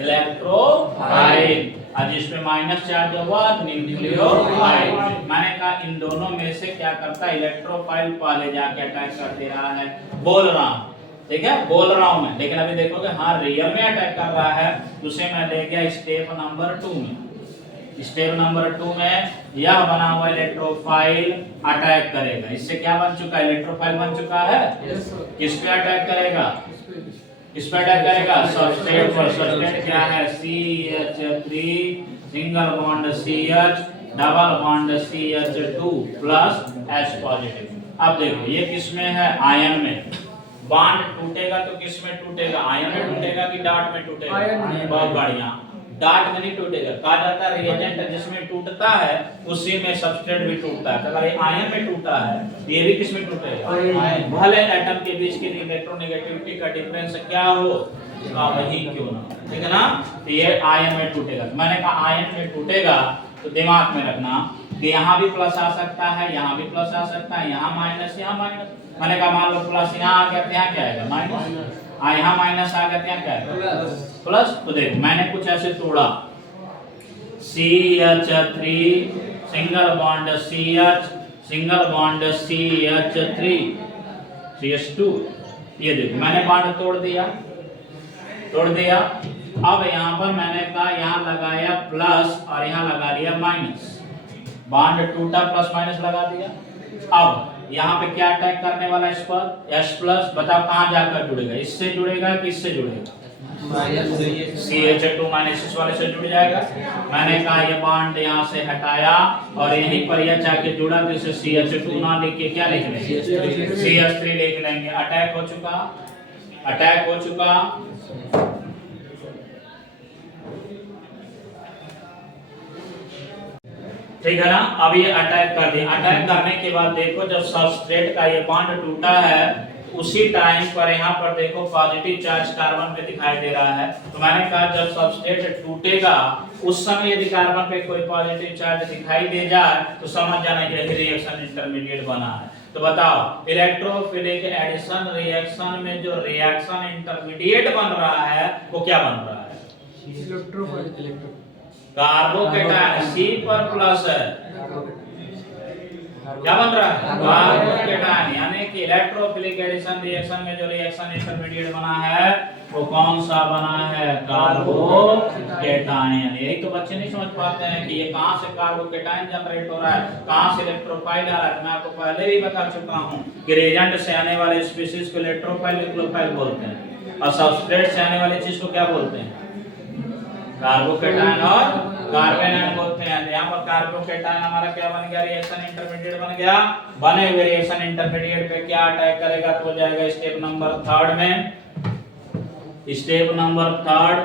इलेक्ट्रोफाइल। और जिस पे माइनस चार्ज होगा न्यूक्लियोफाइल। मैंने कहा इन दोनों में से क्या करता है, इलेक्ट्रोफाइल पहले जाके अटैक कर दे रहा है, बोल रहा हूं, ठीक है, बोल रहा हूं मैं, लेकिन अभी देखोगे हाँ रियल में अटैक कर रहा है, उसे मैं ले गया स्टेप नंबर 2 में। स्टेप नंबर 2 में यह बना हुआ इलेक्ट्रोफाइल अटैक करेगा, इससे क्या बन चुका है, इलेक्ट्रोफाइल बन चुका है। किस पे अटैक करेगा, किस पे अटैक करेगा, सबस्ट्रेट पर। सबस्ट्रेट क्या है, CH3 single bond CH double bond CH2 plus H positive. अब देखो ये किस में है, आयन में। बॉन्ड टूटेगा तो किस में टूटेगा, आयन में टूटेगा कि डॉट में टूटेगा, बहुत बढ़िया, डॉट में नहीं टूटेगा। कहा जाता है रिएजेंट जिसमें टूटता है उसी में सबस्ट्रेट भी टूटता है। अगर ये आयन में टूटा है ये भी किस में टूटेगा, भले एटम के बीच की इलेक्ट्रोनेगेटिविटी का डिफरेंस क्या हो, वही क्यों ना, ठीक है ना। तो ये आयन में टूटेगा। मैंने कहा आयन में टूटेगा तो दिमाग में रखना कि यहाँ भी प्लस आ सकता है, यहाँ भी प्लस आ सकता है, यहाँ माइनस, यहाँ माइनस। मैंने कहा मान लो प्लस यहाँ आ गया तो यहाँ क्या आएगा, माइनस। यहाँ माइनस आ गया तो यहाँ क्या आएगा, प्लस। तो देखो मैंने कुछ ऐसे तोड़ा, CH3 single bond CH single bond CH3 CH2, ये देखो मैंने बॉन्ड तोड़ दिया, तोड़ दिया। अब यहाँ पर मैंने कहा यहाँ लगाया प्लस और यहाँ लगा दिया माइनस, बॉन्ड टूटा, प्लस माइनस लगा दिया। अब यहाँ पे क्या अटैक करने वाला है इस पर, H प्लस। बताओ कहाँ जाकर जुड़ेगा, इससे जुड़ेगा कि इससे जुड़ेगा, CH2 माइनस इस वाले से जुड़ जाएगा। मैंने कहा ये बॉन्ड यहाँ से हटाया और यहीं पर यह जाके जुड़ा, तो इसे CH2 ना लिख के क्या लिख लेंगे, CH3 लिख लेंगे। अटैक हो चुका, अटैक हो चुका। ठीक है ना। अब ये अटैक कर दिया, अटैक करने के बाद देखो जब सबस्ट्रेट का ये बॉन्ड टूटा है उसी टाइम पर यहाँ पर देखो पॉजिटिव चार्ज कार्बन पे दिखाई दे रहा है। तो मैंने कहा जब सबस्ट्रेट टूटेगा उस समय यदि कार्बन पे कोई पॉजिटिव चार्ज दिखाई दे जाए तो समझ जाना कि यही रिएक्शन इंटरमीडिएट बना है। तो बताओ इलेक्ट्रोफिलिक एडिशन रिएक्शन में जो रिएक्शन इंटरमीडिएट बन रहा है वो क्या बन रहा है, कार्बोकेटायन C पर प्लस है, क्या बन रहा है कार्बोकेटायन, यानी कि इलेक्ट्रोफिलिक एडिशन रिएक्शन में जो रिएक्शन इंटरमीडिएट बना है वो कौन सा बना है, कार्बोकेटायन। यही तो बच्चे नहीं समझ पाते हैं कि ये कहां से कार्बोकेटायन जनरेट हो रहा है, कहां से इलेक्ट्रोफाइल आ रहा है। मैं आपको पहले भी बता चुका हूं कि रिएजेंट से आने वाले स्पीशीज को इलेक्ट्रोफाइल न्यूक्लियोफाइल बोलते हैं और सब्सट्रेट से आने वाली चीज को क्या बोलते हैं, कार्बोकेटायन और कार्बेनायन बोलते हैं। यहाँ पर कार्बोकेटायन हमारा क्या बन गया, रिएक्शन इंटरमीडिएट बन गया। बने हुए रिएक्शन इंटरमीडिएट पे क्या अटैक करेगा तो हो जाएगा स्टेप नंबर थर्ड में, step number third,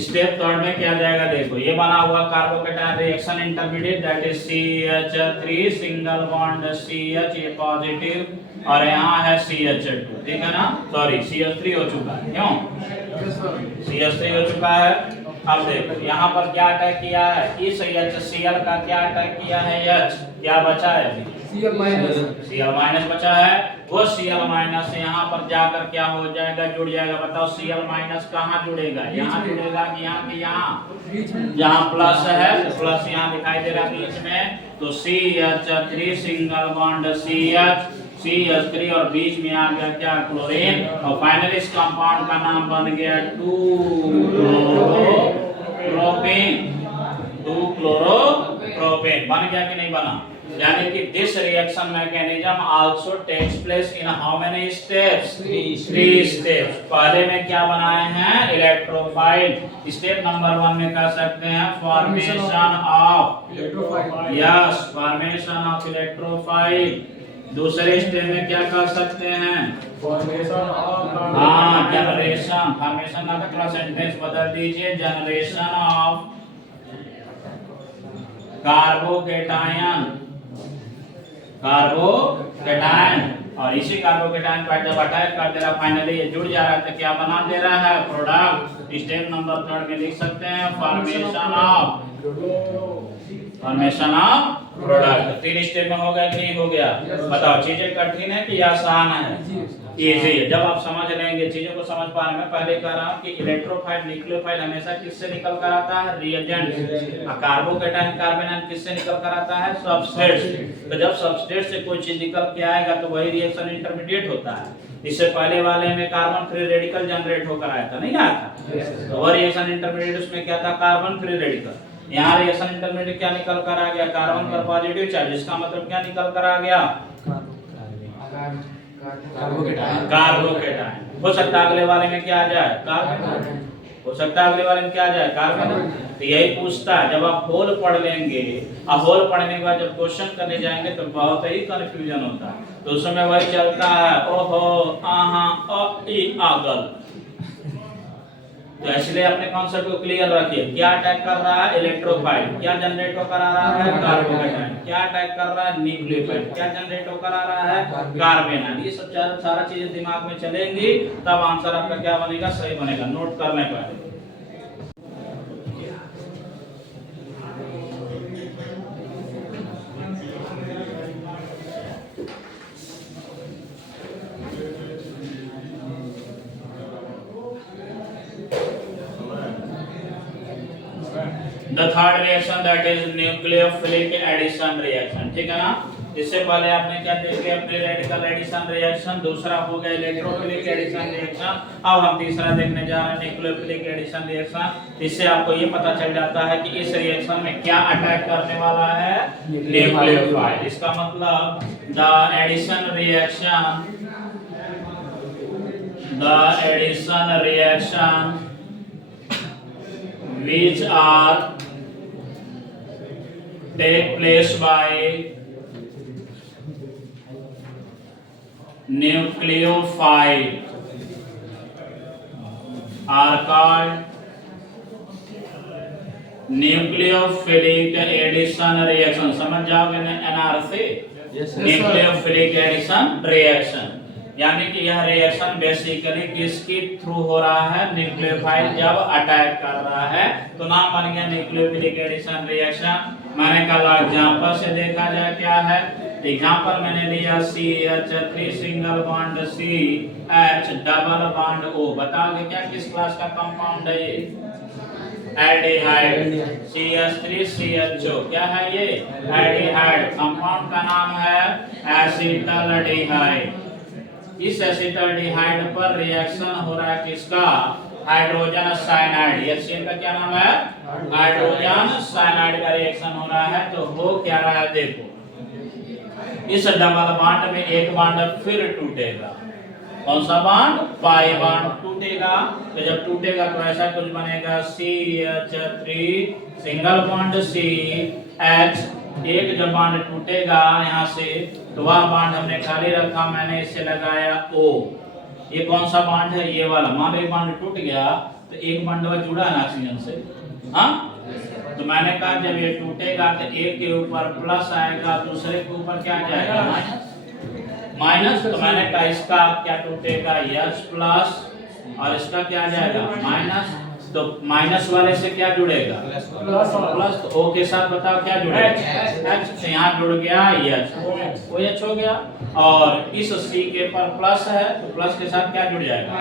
step third में क्या जाएगा, देखो ये बना हुआ carbocation reaction intermediate that is CH3 single bond CH ये पॉजिटिव और यहाँ है CH2, ठीक है ना, सॉरी CH3 हो चुका है, क्यों CH3 हो चुका है। अब देखो यहाँ पर क्या अटैक किया है, इस HCl का क्या अटैक किया है, H क्या बचा है, Cl माइनस बचा है। वो Cl माइनस से यहाँ पर जाकर क्या हो जाएगा, जुड़ जाएगा। बताओ Cl माइनस कहाँ जुड़ेगा, यहाँ जुड़ेगा कि यहाँ के यहाँ, जहाँ प्लस है प्लस यहाँ दिखाई दे रहा है बीच में, तो CH3 सिंगल बॉन्ड CH3 और बीच में आ गया क्या, क्लोरीन, और फाइनली इस कंपाउंड का नाम बन गया 2-क्लोरोप्रोपेन। बन गया कि नहीं बना, यानी कि this reaction mechanism also takes place in how many steps, 3 steps. पहले में क्या बनाए हैं, इलेक्ट्रोफाइल। स्टेप नंबर 1 में कह सकते हैं formation of electrophile, yes formation of electrophile. दूसरे स्टेप में क्या कर सकते हैं, फॉर्मेशन ऑफ, हाँ जनरेशन, फॉर्मेशन का थोड़ा सेंटेंस बदल दीजिए, जनरेशन ऑफ कार्बोकेटायन, और इसी कार्बोकेटायन पर जब अटैक कर दे रहा फाइनली ये जुड़ जा रहा है तो क्या बना दे रहा है, प्रोडक्ट। स्टेप नंबर 3 में लिख सकते हैं फॉर्मेशन ऑफ प्रोडक्ट। 3 स्टेप में हो गया कि नहीं हो गया, बताओ चीजें कठिन है कि आसान है, इजी है। जब आप समझ लेंगे चीजों को समझ पाने में, पहले कह रहा हूं कि इलेक्ट्रोफाइल न्यूक्लियोफाइल हमेशा किससे निकल कर आता है, रिएजेंट से। कार्बोकेटायन कार्बेनायन किससे निकल कर आता है, सबस्ट्रेट से। तो जब सबस्ट्रेट से कोई चीज निकल के आएगा तो वही रिएक्शन इंटरमीडिएट होता है। इससे पहले वाले में कार्बन फ्री रेडिकल जनरेट होकर आया था, नहीं आया था, तो वह रिएक्शन इंटरमीडिएट उसमें क्या था, कार्बन फ्री रेडिकल। यहाँ रिएक्शन इंटरमीडिएट क्या निकल कर आ गया, कार्बन पर पॉजिटिव चार्ज, जिसका मतलब क्या निकल कर आ गया, कार्बोकेटायन। हो सकता है अगले वाले में क्या आ जाए, कार्बन, हो सकता है अगले वाले में क्या आ जाए, कार्बन। तो यही पूछता है, जब आप होल पढ़ लेंगे और होल पढ़ने के बाद जब क्वेश्चन करने जाएंगे तो बहुत ही कंफ्यूजन होता है। तो उस समय वही चलता है, ओहो आहा अ ई आगल। तो इसलिए अपने कॉन्सेप्ट को क्लियर रखिए। क्या अटैक कर रहा है, इलेक्ट्रोफाइल। क्या जनरेट होकर आ रहा है, कार्बोकेटायन। क्या अटैक कर रहा है, न्यूक्लियोफाइल। क्या जनरेट होकर आ रहा है, कार्बेनायन। ये सब सारा चीजें दिमाग में चलेंगी तब आंसर आपका क्या बनेगा, सही बनेगा। नोट करने पहले The third reaction that is nucleophilic addition reaction, ठीक है ना। इससे पहले आपने क्या देख लिया, फ्री रेडिकल एडिशन रिएक्शन, दूसरा हो गया इलेक्ट्रोफिलिक एडिशन रिएक्शन। अब हम तीसरा देखने जा रहे हैं न्यूक्लियोफिलिक एडिशन रिएक्शन। इससे आपको ये पता चल जाता है कि इस रिएक्शन में क्या अटैक करने वाला है, न्यूक्लियोफाइल। इसका मतलब the addition reaction which are take place by nucleophile are called nucleophilic addition reaction। समझ जाओगे ना NRC, न्यूक्लियोफिलिक एडिशन रिएक्शन। यानी कि यह रिएक्शन बेसिकली किसके थ्रू हो रहा है, न्यूक्लियोफाइल जब अटैक कर रहा है तो नाम बन गया न्यूक्लियोफिलिक एडिशन रिएक्शन। मैंने कहा एग्जांपल से देखा जाए क्या है, एग्जांपल मैंने लिया CH3 single bond CH double bond O। बताओगे क्या किस क्लास का कंपाउंड है ये? एल्डिहाइड। CH3 CHO क्या है ये? एल्डिहाइड। कंपाउंड का नाम है एसिटाल्डिहाइड। इस एसिटाल्डिहाइड पर रिएक्शन हो रहा है किसका? Hydrogen cyanide. HCl का क्या नाम है? हाइड्रोजन साइनाइड का रिएक्शन हो रहा है। तो हो क्या रहा है देखो, इस डबल बॉन्ड में एक बॉन्ड फिर टूटेगा। कौन सा बॉन्ड? पाई बॉन्ड टूटेगा। तो जब टूटेगा तो ऐसा कुछ बनेगा CH3 सिंगल बॉन्ड CH। एक जब बॉन्ड टूटेगा यहाँ से तो वह बॉन्ड हमने खाली रखा, मैंने इससे लगाया O। ये कौन सा बॉन्ड है? ये वाला। मान लो बॉन्ड टूट गया तो एक बॉन्ड जुड़ा है ऑक्सीजन से, हाँ? तो मैंने कहा जब ये टूटेगा तो एक के ऊपर प्लस आएगा, दूसरे के ऊपर क्या जाएगा? माइनस। तो मैंने कहा इसका क्या टूटेगा? H प्लस, और इसका क्या जाएगा? माइनस। तो माइनस वाले से क्या जुड़ेगा? प्लस। तो O के साथ बताओ क्या जुड़ेगा? H। तो यहाँ जुड़ गया H, वो H हो गया। और इस C के पर प्लस है तो प्लस के साथ क्या जुड़ जाएगा?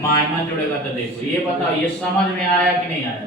माइनस जुड़ेगा। तो देखो ये बताओ, ये समझ में आया कि नहीं आया?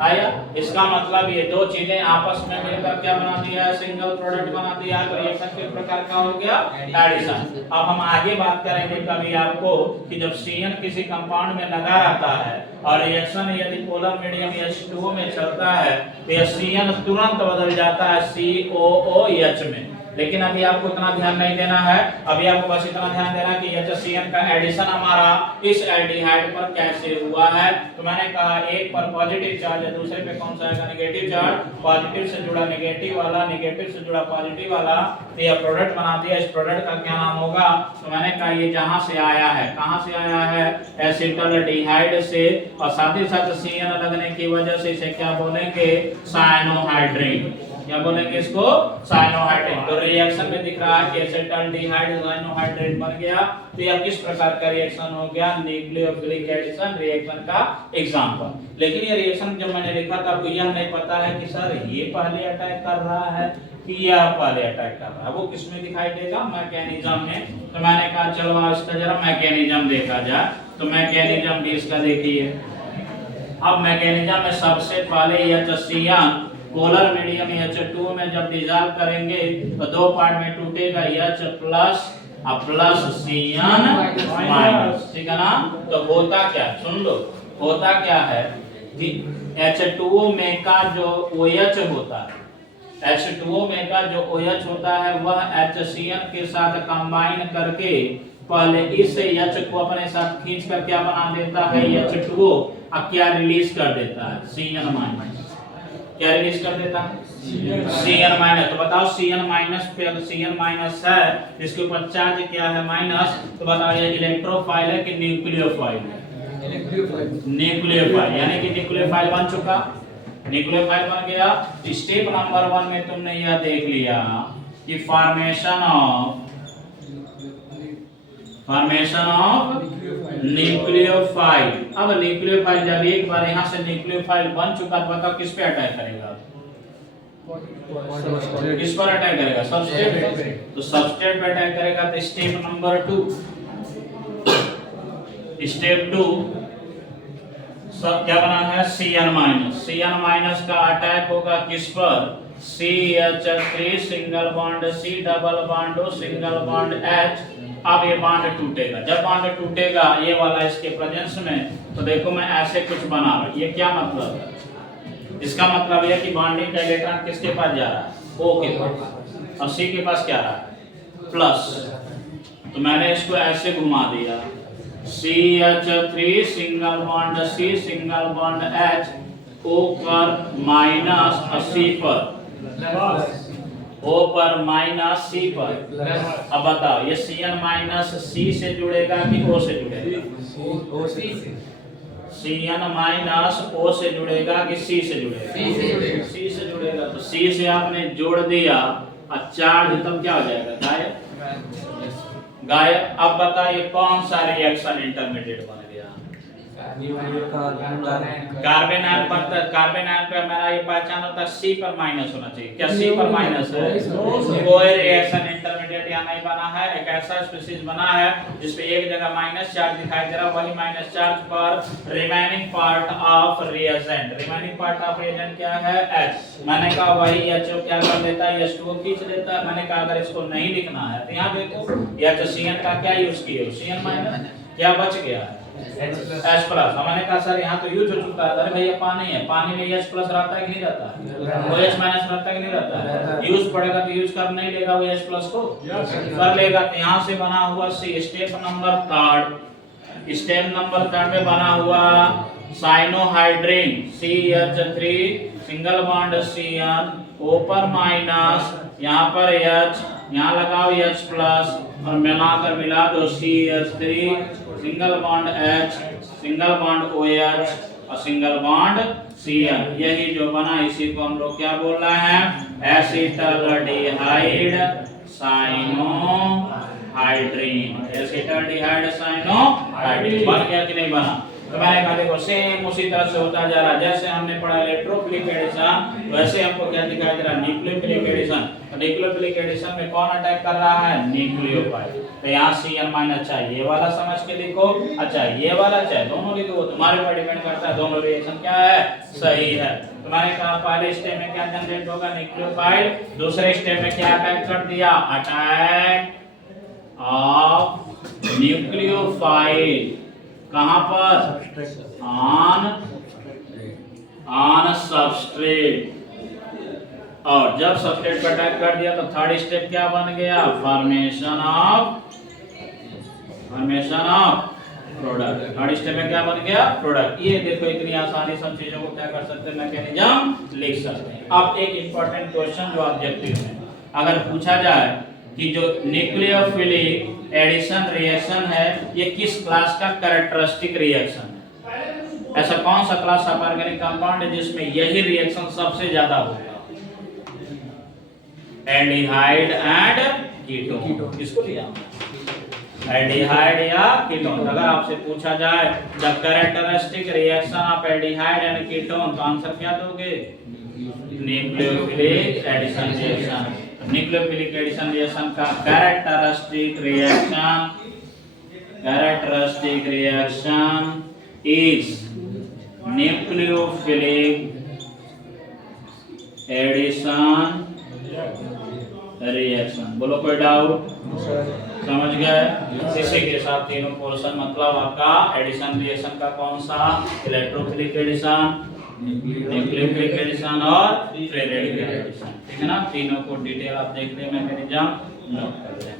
आया। इसका मतलब ये दो चीजें आपस में मिलकर क्या बना दिया है? सिंगल प्रोडक्ट बना दिया है। तो रिएक्शन किस प्रकार का हो गया? एडिशन। अब हम आगे बात करेंगे कभी आपको कि जब CN किसी कंपाउंड में लगा रहता है और रिएक्शन यदि पोलर मीडियम H2O में चलता है तो यह CN तुरंत बदल जाता है COOH में। लेकिन अभी आपको इतना ध्यान नहीं देना है, अभी आपको बस इतना ध्यान देना कि HCN का एडिशन हमारा इस एल्डिहाइड पर कैसे हुआ है। तो मैंने कहा एक पर पॉजिटिव चार्ज है, दूसरे पे कौन सा आएगा? Negative charge. पॉजिटिव से जुड़ा नेगेटिव वाला, नेगेटिव से जुड़ा पॉजिटिव वाला, तो यह प्रोडक्ट बना दिया। इस प्रोडक्ट का क्या नाम होगा? तो मैंने कहा ये जहां से आया है, कहां से आया है? एसिटाल्डिहाइड से। और साथ ही साथ CN लगने की वजह से इसे क्या बोलेंगे? साइनोहाइड्रिन। क्या बोलेंगे इसको? साइनोहाइड्रिन। तो रिएक्शन में दिख रहा है कि एसिटाल्डिहाइड साइनोहाइड्रिन बन गया। तो यह किस प्रकार का रिएक्शन हो गया? न्यूक्लियोफिलिक एडिशन रिएक्शन का एग्जांपल। लेकिन ये रिएक्शन जब मैंने लिखा था आपको यह नहीं पता है कि सर ये पहले अटैक कर रहा है कि यह पहले अटैक कर रहा है। वो किस में दिखाई देगा? मैकेनिज्म में। तो मैंने कहा चलो आज इसका जरा मैकेनिज्म देखा जाए। तो मैकेनिज्म भी इसका देखिए। अब मैकेनिज्म में सबसे पहले HCN पोलर मीडियम H2O में जब डिसॉल्व करेंगे तो दो पार्ट में टूटेगा, H प्लस और प्लस CN माइनस। ठीक है ना? तो होता क्या, सुन लो, होता क्या है कि H2O में का जो OH होता है, H2O में का जो OH होता है वह HCN के साथ कंबाइन करके पहले इस H को अपने साथ खींच कर क्या बना देता है? H2O। अब क्या रिलीज कर देता है? CN minus. क्या रिलीज कर देता है? CN minus. तो बताओ CN माइनस पे अगर CN माइनस है इसके ऊपर चार्ज क्या है? माइनस। तो बताओ ये इलेक्ट्रोफाइल है कि न्यूक्लियोफाइल है? न्यूक्लियोफाइल। यानी कि न्यूक्लियोफाइल बन चुका, न्यूक्लियोफाइल बन गया। स्टेप नंबर 1 में तुमने यह देख लिया कि फॉर्मेशन ऑफ न्यूक्लियोफाइल। अब न्यूक्लियोफाइल जब एक बार यहाँ से न्यूक्लियोफाइल बन चुका तो बताओ किस पे अटैक करेगा? किस पर अटैक करेगा? सबस्ट्रेट पे। तो सबस्ट्रेट पे अटैक करेगा। तो स्टेप नंबर 2, स्टेप 2 सब क्या बना है? CN minus. CN माइनस का अटैक होगा किस पर? CH3 single bond C double bond O single bond H। अब ये बॉन्ड टूटेगा। जब बॉन्ड टूटेगा ये वाला इसके प्रेजेंस में, तो देखो मैं ऐसे कुछ बना रहा हूं। ये क्या मतलब है? इसका मतलब यह कि बॉन्डिंग का इलेक्ट्रॉन किसके पास जा रहा है? O के पास। और C के पास क्या रहा है? प्लस। तो मैंने इसको ऐसे घुमा दिया, CH3 single bond C single bond H, O पर माइनस और C पर O पर माइनस C पर। अब बताओ ये CN माइनस C से जुड़ेगा कि O से जुड़ेगा? CN माइनस O से जुड़ेगा कि C से जुड़ेगा? C से जुड़ेगा। तो C से आपने जोड़ दिया और चार्ज तब क्या हो जाएगा? गायब। गायब। अब बताइए कौन सा रिएक्शन इंटरमीडिएट बन गया? कार्बन आयन पे मेरा ये पहचान होता है C पर माइनस होना चाहिए। क्या C पर माइनस है? कोई रिएक्शन इंटरमीडिएट यहाँ नहीं बना है। एक ऐसा स्पीशीज बना है जिसपे एक जगह माइनस चार्ज दिखाई दे रहा है, वही माइनस चार्ज पर remaining part of reagent. Remaining part of reagent क्या है? H। मैंने कहा वही H क्या कर देता है? H2O खींच देता है। मैंने कहा अगर इसको नहीं लिखना है तो यहाँ देखो HCN का क्या यूज किए? CN माइनस, क्या बच गया है? H plus. हमने कहा सर यहाँ तो यूज हो चुका है। अरे भैया पानी है, पानी में H प्लस रहता है कि नहीं रहता है? वो H माइनस रहता है कि नहीं रहता है? यूज पड़ेगा तो यूज कर नहीं लेगा वो H प्लस को कर लेगा। तो यहाँ से बना हुआ C step number third, step number third में बना हुआ cyanohydrin CH3 single bond CN ऊपर माइनस, यहाँ पर H, यहाँ लगाओ H प्लस और मिलाकर मिला दो CH3 single bond H single bond OH और सिंगल बॉन्ड CN। यही जो बना इसी को हम लोग क्या बोल रहे हैं? Acetaldehyde cyanohydrin. एसिटाल्डिहाइड साइनोहाइड्रिन बन गया कि नहीं बना? तो मैंने कहा देखो सेम उसी तरह से होता जा रहा है। जैसे हमने पढ़ा इलेक्ट्रोफिलिक एडिशन, वैसे हमको क्या दिखाई दे रहा है? Nucleophilic addition. तो न्यूक्लियोफिलिक एडिशन में कौन अटैक कर रहा है? न्यूक्लियोफाइल। तो यहाँ CN माइनस चाहिए, ये वाला समझ के लिखो। अच्छा ये वाला चाहिए, दोनों लिखो, वो तुम्हारे ऊपर डिपेंड करता है दोनों रिएक्शन क्या है, सही है। तो मैंने कहा पहले स्टेप में क्या जनरेट होगा? न्यूक्लियोफाइल। दूसरे स्टेप में क्या अटैक कर दिया? Attack of nucleophile. कहां पर? On substrate. और जब सबस्ट्रेट पर अटैक कर दिया तो थर्ड स्टेप क्या बन गया? Formation of product. Third step में क्या बन गया? प्रोडक्ट। ये देखो इतनी आसानी से हम चीजों को क्या कर सकते हैं? मैकेनिज्म लिख सकते हैं। अब एक इंपॉर्टेंट क्वेश्चन जो ऑब्जेक्टिव में अगर पूछा जाए कि जो न्यूक्लियोफिलिक एडिशन रिएक्शन है ये किस क्लास का कैरेक्टरिस्टिक रिएक्शन है? ऐसा कौन सा क्लास ऑफ ऑर्गेनिक कंपाउंड है जिसमें यही रिएक्शन सबसे ज्यादा होगा? Aldehyde and ketone. किसको दिया? एल्डिहाइड या कीटोन। अगर आपसे पूछा जाए the characteristic reaction of aldehyde and ketone तो आंसर क्या दोगे? Nucleophilic addition reaction. Nucleophilic addition reaction का characteristic reaction is nucleophilic addition reaction. बोलो कोई डाउट? समझ गए? इसी के साथ तीनों पोर्शन मतलब आपका एडिशन रिएक्शन का कौन सा? इलेक्ट्रोफिलिक एडिशन, न्यूक्लियोफिलिक एडिशन और फ्री रेडिकल एडिशन। ठीक है ना? तीनों को डिटेल आप देख लें, मैकेनिज्म नोट कर लें।